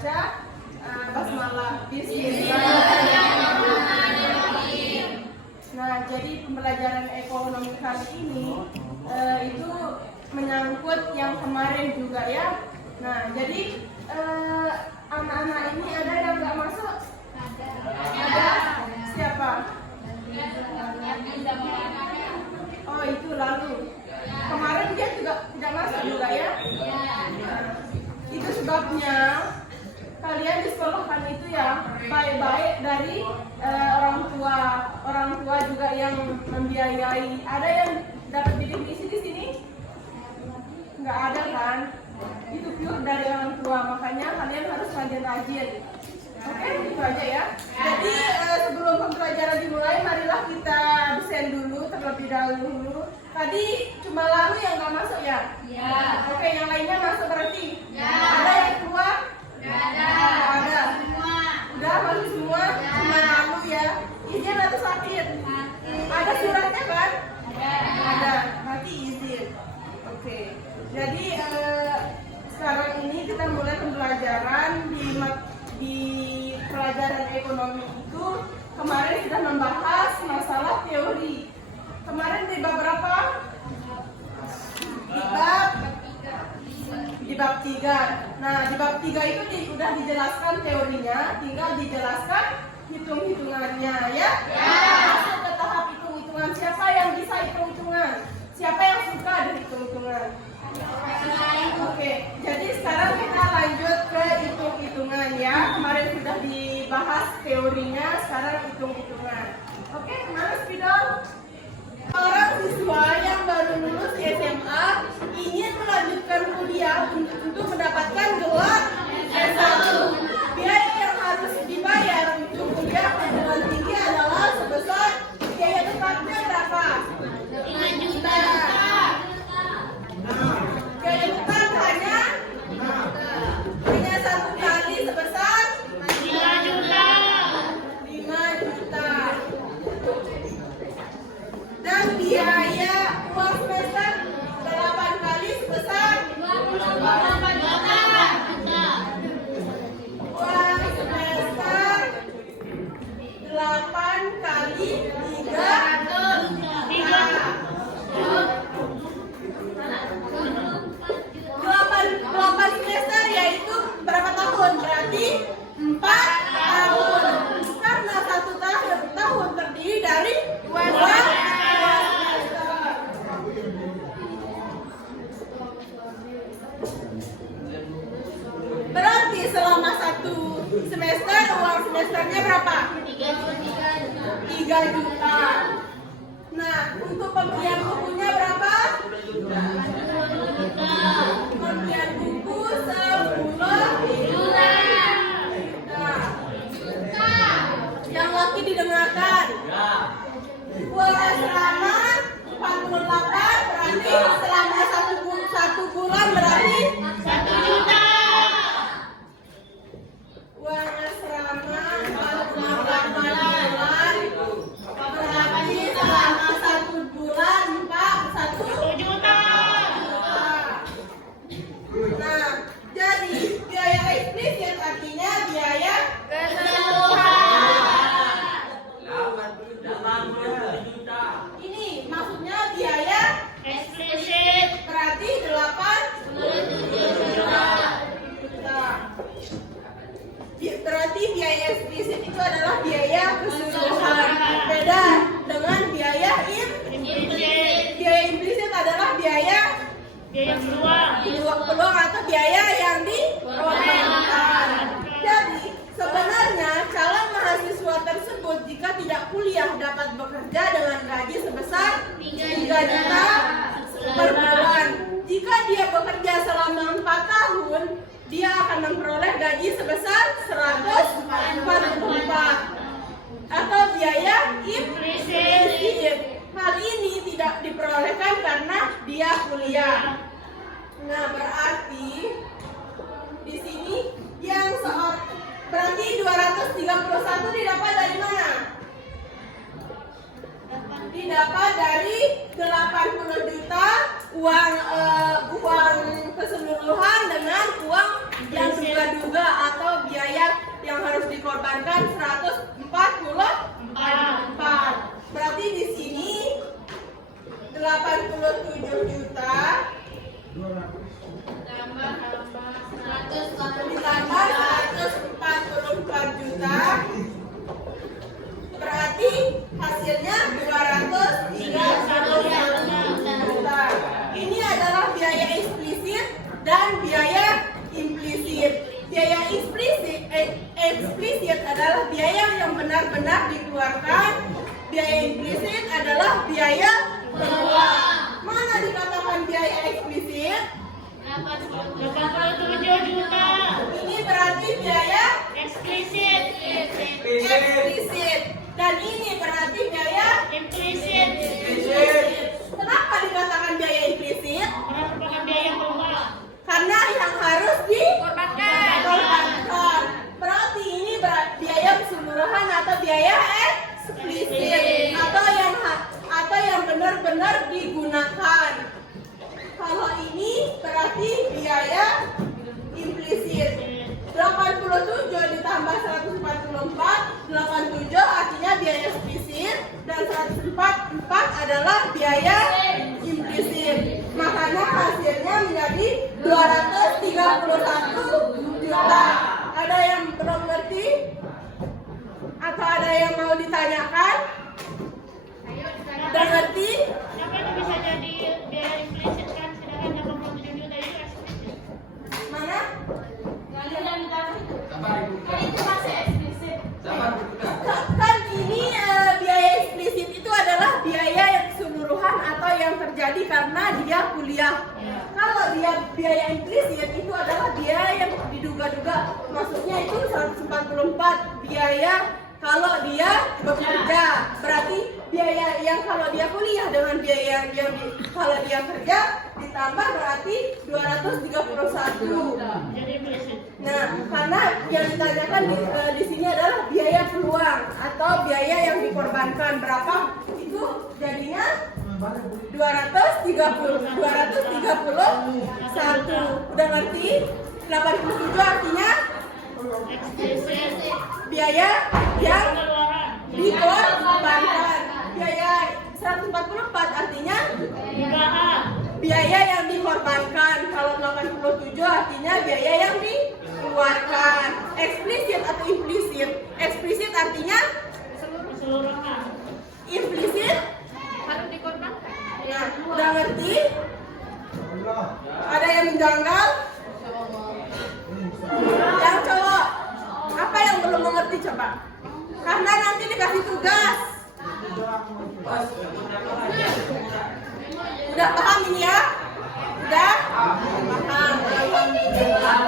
membaca basmalah. Bismillahirrahmanirrahim. Nah, jadi pembelajaran ekonomi kali ini itu menyangkut yang kemarin juga ya. Nah, jadi anak-anak ini ada yang nggak masuk? Ada. Siapa? Oh, itu lalu. Kemarin dia juga tidak masuk juga ya? Nah, itu sebabnya kalian disekolahkan itu ya baik-baik dari orang tua juga yang membiayai. Ada yang dapat bidik misi di sini? Nggak ada kan? Itu pure dari orang tua, makanya kalian harus rajin-rajin. Oke, itu aja ya. Jadi sebelum pembelajaran dimulai, marilah kita absen dulu terlebih dahulu. Tadi cuma lalu yang nggak masuk ya? Ya. Oke, yang lainnya masuk berarti? Ya. Ada yang keluar? Nggak ada. Ada. Semua. Udah masuk semua? Ya. Cuma lalu ya. Izin atau sakit? Ada suratnya kan? Ada. Berarti izin. Oke. Jadi sekarang ini kita mulai pembelajaran di pelajaran ekonomi itu. Kemarin kita membahas masalah teori. Kemarin di bab berapa? Di bab 3. Nah, di bab 3 itu sudah dijelaskan teorinya, tinggal dijelaskan hitung-hitungannya ya. Masuk ke tahap hitung-hitungan. Siapa yang bisa hitung-hitungan? Siapa yang suka hitung-hitungan? Oke, jadi sekarang kita lanjut ke hitung-hitungan ya. Kemarin sudah dibahas teorinya, sekarang hitung-hitungan. Oke, kemana Spidol? Orang siswa yang baru lulus SMA ingin melanjutkan kuliah untuk mendapatkan gelar S1. Biaya yang harus dibayar untuk kuliah perguruan tinggi adalah sebesar biaya tetapnya berapa? 5 juta. Biaya tetap hanya satu kali sebesar 5 juta. 5 juta. Dan biaya uang semester 8 kali sebesar 28 juta. Uang semester 8 kali 300 juta. 8 semester yaitu berapa tahun? Berarti 4 tahun. Karena 1 tahun terdiri dari 2 berarti selama 1 semester uang semesternya berapa? 3 juta. Nah, untuk pembelian bukunya berapa? Pembelian buku 10 juta. Yang laki didengarkan. Uang asrama 48 berarti selama 1 bulan berarti 1 juta. Uang asrama 48 bulan berarti selama 1 bulan 1 juta. Nah, jadi biaya eksplisit artinya biaya keseluruhan. Ini maksudnya biaya eksplisit berarti 87 juta. Berarti biaya eksplisit itu adalah biaya keseluruhan. Beda dengan biaya implisit. Biaya implisit adalah biaya peluang atau biaya yang diorbankan. Jadi sebenarnya calon mahasiswa tersebut jika tidak kuliah dapat bekerja dengan gaji sebesar 3 juta per bulan. Jika dia bekerja selama 4 tahun, dia akan memperoleh gaji sebesar 144 atau biaya implisit. Hal ini tidak diperolehkan karena dia kuliah. Nah, berarti di sini yang berarti 231 didapat dari mana? Didapat dari 80 juta uang keseluruhan dengan uang yang 9 diduga-duga atau biaya yang harus dikorbankan 144. Berarti di sini 87 juta ditambah 144 juta, berarti hasilnya 231 juta. Ini adalah biaya eksplisit dan biaya implisit. Biaya eksplisit adalah biaya yang benar-benar dikeluarkan. Biaya implisit adalah biaya keluar. Mana dikatakan biaya eksplisit? 87 juta. Ini berarti biaya Eksplisit. eksplisit. Dan ini berarti biaya Implisit. Kenapa dikatakan biaya implisit? Karena merupakan biaya keluar. Karena yang harus Korbankan. dikorbankan. Berarti ini biaya keseluruhan atau biaya eksplisit atau yang benar-benar digunakan. Kalau ini berarti biaya implisit. 87 ditambah 144, 87 artinya biaya eksplisit dan 144 adalah biaya implisit. Makanya hasilnya menjadi 231 juta. Ada yang belum ngerti? Atau ada yang mau ditanyakan? Udah ngerti? Kenapa itu bisa jadi biaya implisit kan? Sedangkan 87 juta itu eksplisit. Mana? Kan ini biaya eksplisit itu adalah biaya yang keseluruhan atau yang terjadi karena dia kuliah. Kalau dia biaya implisit itu adalah biaya yang diduga-duga. Maksudnya itu 144 biaya kalau dia bekerja. Berarti biaya yang kalau dia kuliah dengan biaya yang kalau dia kerja ditambah berarti 231. Jadi implisit. Nah, karena yang ditanyakan di sini adalah biaya peluang atau biaya yang dikorbankan. Berapa? Itu jadinya 231. Udah ngerti? 87 artinya Eksplisit. biaya yang Pengeluaran. dikorbankan. Biaya 144 artinya Tambahan. biaya yang dikorbankan. Kalau 87 artinya biaya yang dikeluarkan. Eksplisit atau implisit? Eksplisit artinya Keseluruhan. implisit. Harus dikorbankan. Nah, udah ngerti? Ada yang menjanggal? Yang cowok, apa yang belum mengerti coba? Karena nanti dikasih tugas. Udah paham ini ya? Udah? Paham. Alhamdulillah.